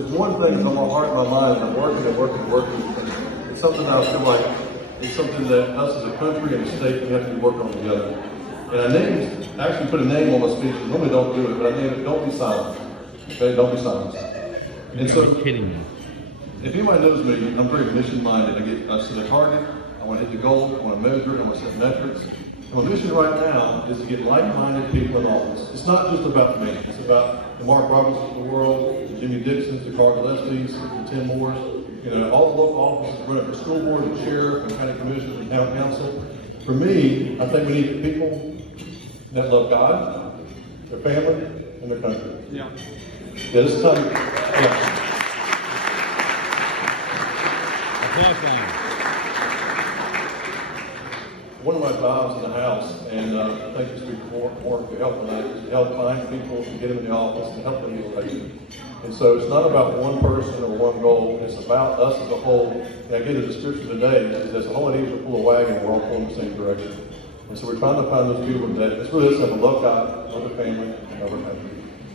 There's one thing that's on my heart and my mind, and I'm working and working and working. It's something that I feel like it's something that us as a country and a state, we have to be working on together. And I actually put a name on my speech. I normally don't do it, but I named it Don't Be Silent. Okay, don't be silent. You're kidding me. If anybody knows me, I'm very mission-minded. I set a target, I want to hit the goal, I want to measure it, I want to set metrics. And my mission right now is to get like-minded people in office. It's not just about me. It's about the Mark Robertsons of the world, the Jimmy Dixons, the Carl Gillespie's, the Tim Moores, all the local offices running for school board, and sheriff, and county commissioners, and town council. For me, I think we need people that love God, their family, and their country. Yeah. Yeah, this time, yeah. One of my jobs in the House, and I think it's been more to help with that, is to help find people and get them in the office and help them get elected. And so it's not about one person or one goal, it's about us as a whole. And I get a description today, is as a whole needs to pull a wagon, we're all pulling the same direction. And so we're trying to find those people that, it's really this simple, love God, love their family, and love their country.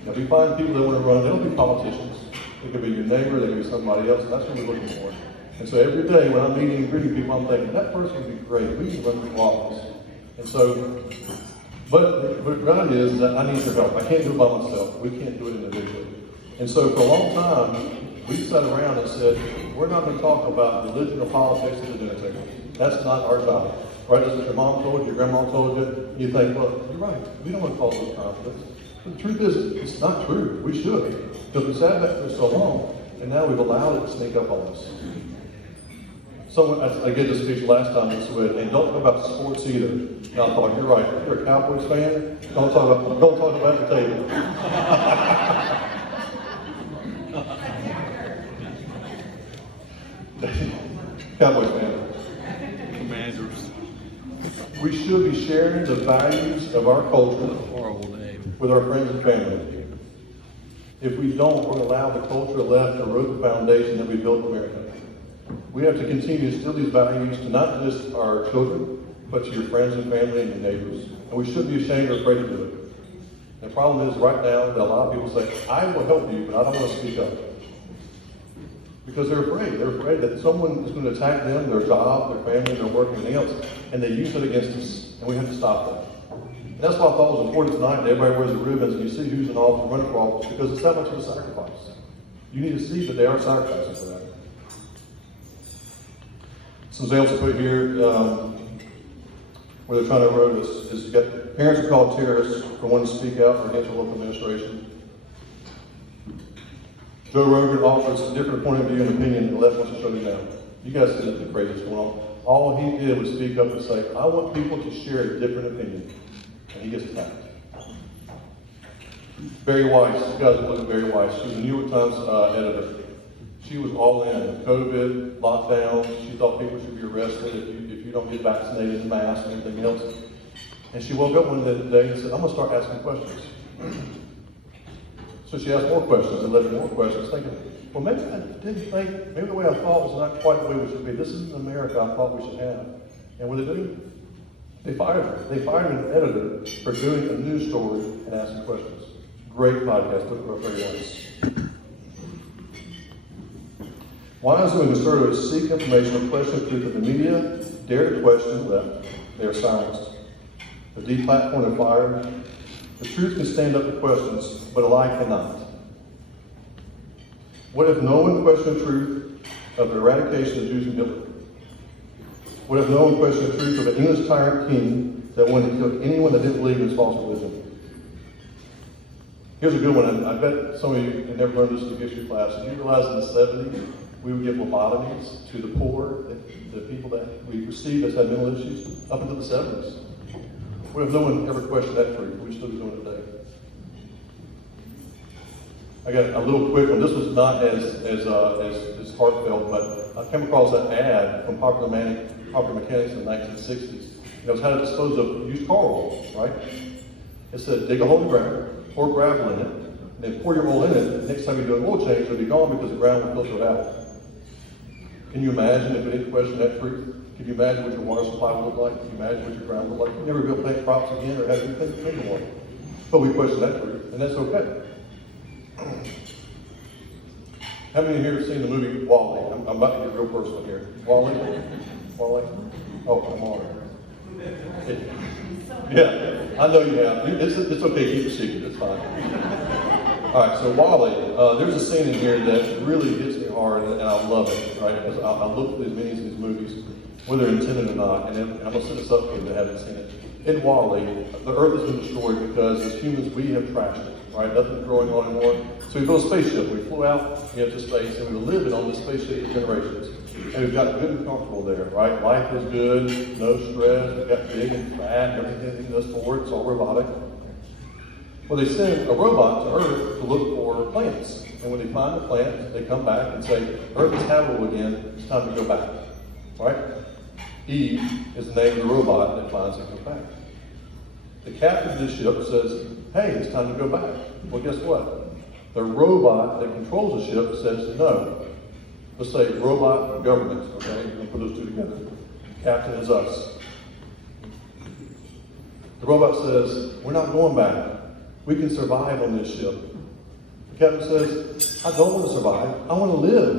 Now, if you find people that want to run, they don't be politicians. It could be your neighbor, they could be somebody else, and that's what we're looking for. And so every day when I'm meeting and greeting people, I'm thinking, that person would be great. We can run for office. And so, but the reality is that I need their help. I can't do it by myself. We can't do it individually. And so for a long time, we sat around and said, we're not going to talk about religion or politics at the dinner table. That's not our job. Right? As your mom told you, your grandma told you, you think, well, you're right. We don't want to cause those conflicts. But the truth is, it's not true. We should. Because we sat back for so long, and now we've allowed it to sneak up on us. Someone, I gave this speech last time, and don't talk about sports either. And I thought, you're right. If you're a Cowboys fan, don't talk about the table. Cowboys fan. Commanders. We should be sharing the values of our culture with our friends and family. If we don't, we're going to allow the culture left to erode the foundation that we built America. We have to continue to instill these values to not just our children, but to your friends and family and your neighbors. And we shouldn't be ashamed or afraid to do it. The problem is right now that a lot of people say, I will help you, but I don't want to speak up. Because they're afraid. They're afraid that someone is going to attack them, their job, their family, their work, and anything else. And they use it against us. And we have to stop that. And that's why I thought it was important tonight that everybody wears the ribbons and you see who's in office, running for office, because it's that much of a sacrifice. You need to see that they are sacrificing for that. Some examples I put here where they're trying to erode us is you got parents are called terrorists for wanting to speak out or against the local administration. Joe Rogan offers a different point of view and opinion, and the left wants to shut him down. You guys see the crazy that's going on. All he did was speak up and say, I want people to share a different opinion. And he gets attacked. Barry Weiss, you guys look at Barry Weiss. She was a New York Times editor. She was all in. COVID, lockdown. She thought people should be arrested if you don't get vaccinated and masked and anything else. And she woke up one day and said, I'm going to start asking questions. So she asked more questions and led more questions, thinking, well, maybe I didn't think, maybe the way I thought was not quite the way we should be. This isn't the America I thought we should have. And what did they do? They fired her. They fired an editor for doing a news story and asking questions. Great podcast. Look for Barry Weiss. Wise and conservatives seek information or question truth of the media, dare to question the left. They are silenced. The deplatformed and fired. The truth can stand up to questions, but a lie cannot. What if no one questioned the truth of the eradication of Jews and Hitler? What if no one questioned the truth of an English tyrant king that wanted to kill anyone that didn't believe in his false religion? Here's a good one. I bet some of you have never learned this in the history class. Did you realize in the 70s, we would give lobotomies to the poor, the people that we received that had mental issues, up until the 70s? What if no one ever questioned that truth? We'd still be doing it today. I got a little quick one. This was not as heartfelt, but I came across an ad from Popular Mechanics in the 1960s. It was how to dispose of used car oil, right? It said, dig a hole in the ground, pour gravel in it, and then pour your oil in it. Next time you do an oil change, it'll be gone because the ground will filter it out. Can you imagine if we didn't question that truth? Can you imagine what your water supply would look like? Can you imagine what your ground would look like? You never be able to plant crops again or have anything to drink water. But we question that truth, and that's okay. How many here have seen the movie Wall-E? I'm about to get real personal here. Wall-E? Wall-E? Oh, come on. Yeah, I know you have. It's okay, keep it secret, it's fine. All right, so Wall-E, there's a scene in here that really hits me hard, and I love it, right? Because I look at these movies, whether intended or not, and I'm going to set this up for you that haven't seen it. In Wall-E, the Earth has been destroyed because as humans, we have trashed it, right? Nothing's growing on anymore. So we built a spaceship. We flew out into space, and we were living on this spaceship for generations. And we've got good and comfortable there, right? Life is good, no stress. We've got big and fat, everything goes forward. It's all robotic. Well, they send a robot to Earth to look for plants. And when they find the plant, they come back and say, Earth is habitable again, it's time to go back, right? Eve is the name of the robot that finds it goes back. The captain of the ship says, hey, it's time to go back. Well, guess what? The robot that controls the ship says no. Let's say robot government, okay? And put those two together. Captain is us. The robot says, we're not going back. We can survive on this ship. The captain says, I don't want to survive. I want to live.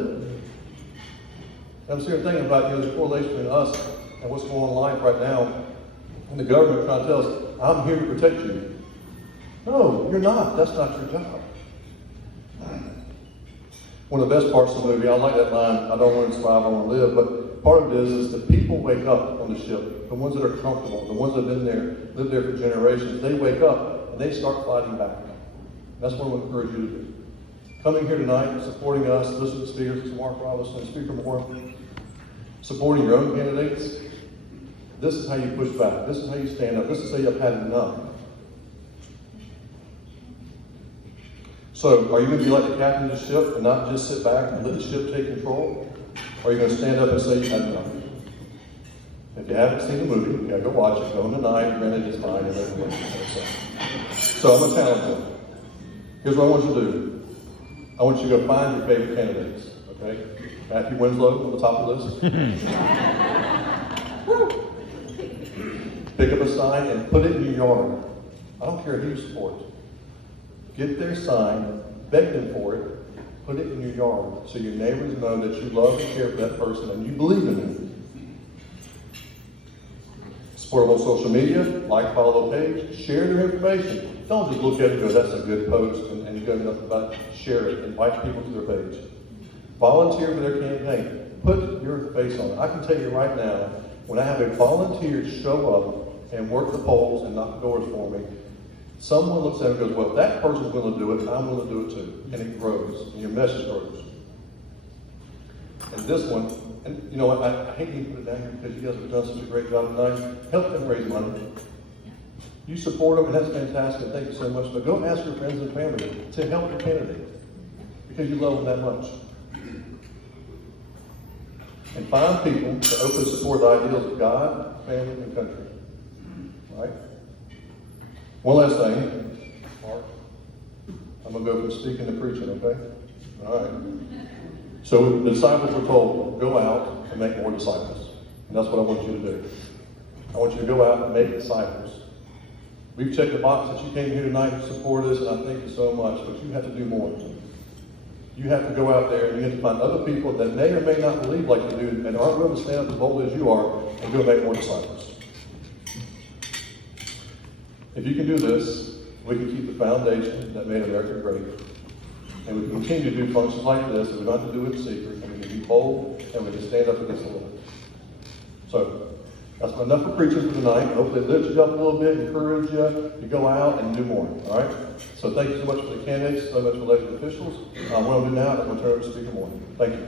And I'm sitting thinking about, there's a correlation between us and what's going on in life right now. And the government trying to tell us, I'm here to protect you. No, you're not. That's not your job. One of the best parts of the movie, I like that line, I don't want to survive, I want to live, but part of it is the people wake up on the ship, the ones that are comfortable, the ones that have been there, lived there for generations, they wake up and they start fighting back. That's what I would encourage you to do. Coming here tonight, supporting us, listening to speakers, Mark Robinson, Speaker Moore, supporting your own candidates, this is how you push back, this is how you stand up, this is how you've had enough. So, are you going to be like the captain of the ship and not just sit back and let the ship take control? Or are you going to stand up and say you had enough? If you haven't seen the movie, you got to go watch it. Go tonight, granted it's fine, and everything. So I'm going to challenge you. Here's what I want you to do. I want you to go find your favorite candidates, okay? Matthew Winslow on the top of the list. Pick up a sign and put it in your yard. I don't care who you support. Get their sign, beg them for it, put it in your yard so your neighbors know that you love and care for that person and you believe in them. Support them on social media, like, follow the page, share their information. Don't just look at it and go, that's a good post, and you go nothing about it. Share it, invite people to their page. Volunteer for their campaign. Put your face on it. I can tell you right now, when I have a volunteer show up and work the polls and knock the doors for me, someone looks at it and goes, well, if that person's willing to do it, I'm willing to do it too. And it grows, and your message grows. And this one, and you know what, I hate to put it down here because you guys have done such a great job tonight. Help them raise money. You support them, and that's fantastic. Thank you so much. But go ask your friends and family to help your candidate because you love them that much. And find people to openly support the ideals of God, family, and country. All right? One last thing, Mark. I'm going to go from speaking to preaching, okay? All right. So the disciples were told, go out and make more disciples. And that's what I want you to do. I want you to go out and make disciples. We've checked the box that you came here tonight to support us, and I thank you so much, but you have to do more. You have to go out there and you have to find other people that may or may not believe like you do and aren't willing to stand up as bold as you are and go make more disciples. If you can do this, we can keep the foundation that made America great. And we can continue to do functions like this, and we don't have to do it in secret, and we can be bold, and we can stand up against the Lord. So, that's enough for preaching for tonight. Hopefully it lifts you up a little bit, encourage you to go out and do more. All right? So thank you so much for the candidates, so much for elected officials. What I'm going to do now, I'm going to turn over to Speaker Moore. Thank you.